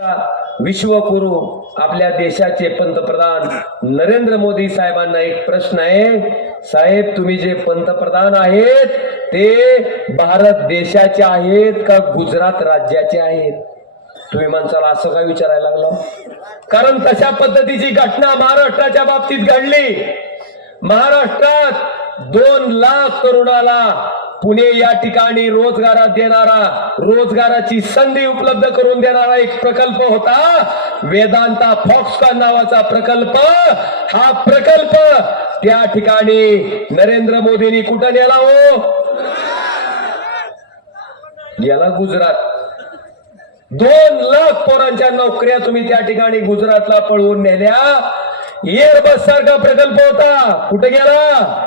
विश्वगुरु आपल्या देशाचे पंतप्रधान नरेंद्र मोदी साहेबांना एक प्रश्न आहे. साहेब तुम्ही जे पंतप्रधान आहेत ते भारत देशाचे आहेत का गुजरात राज्याचे आहेत? तुम्ही माणसाला असं काय विचारायला लागला? कारण तशा पद्धतीची घटना महाराष्ट्राच्या बाबतीत घडली. महाराष्ट्रात दोन लाख तरुणाला पुणे या ठिकाणी रोजगारात देणारा रोजगाराची संधी उपलब्ध करून देणारा एक प्रकल्प होता. वेदांता फॉक्सकॉन नावाचा प्रकल्प. हा प्रकल्प त्या ठिकाणी नरेंद्र मोदींनी कुठं नेला हो? याला गुजरात. दोन लाख पोरांच्या नोकऱ्या तुम्ही त्या ठिकाणी गुजरातला पळवून नेल्या. एअरबस सारखा प्रकल्प होता. कुठे गेला?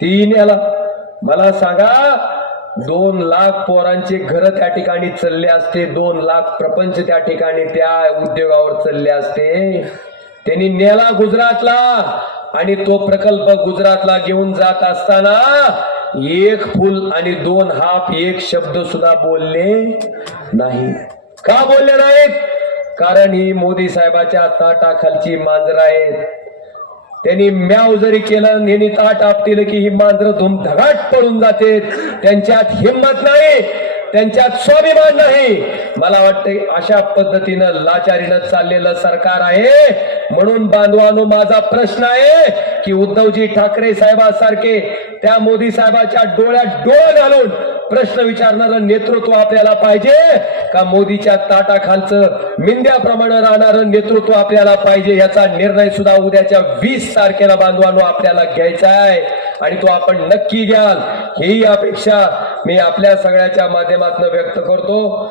तीन याला मला सांगा दोन लाख पोरांचे घर त्या ठिकाणी चालले असते दोन लाख प्रपंच त्या ठिकाणी त्या उद्योगावर चालले असते. त्यांनी नेला गुजरातला आणि तो प्रकल्प गुजरातला घेऊन जात असताना एक फुल आणि दोन हाफ एक शब्द सुद्धा बोलले नाही. का बोलले नाहीत? कारण ही मोदी साहेबाच्या ताटाखालची मांजर आहेत. त्यांनी म्याव जरी केलं नेहमी ताट आपतील की ही मांजर धुमधगाट पडून जाते. त्यांच्यात हिंमत नाही त्यांच्यात स्वाभिमान नाही. मला वाटतंय अशा पद्धतीनं लाचारीनं चाललेलं सरकार आहे. म्हणून बांधवानो माझा प्रश्न आहे की उद्धवजी ठाकरे साहेबांसारखे त्या मोदी साहेबाच्या डोळ्यात डोळ घालून प्रश्न विचारणारं नेतृत्व आपल्याला पाहिजे. का मोदीच्या ताटाखालचं मिंद्याप्रमाणे राहणारं नेतृत्व आपल्याला पाहिजे याचा निर्णय सुद्धा उद्याच्या वीस तारखेला बांधवानो आपल्याला घ्यायचा आहे. आणि तो आपण नक्की घ्याल. ही अपेक्षा मी आपल्या सगळ्याच्या माध्यमातून व्यक्त करतो.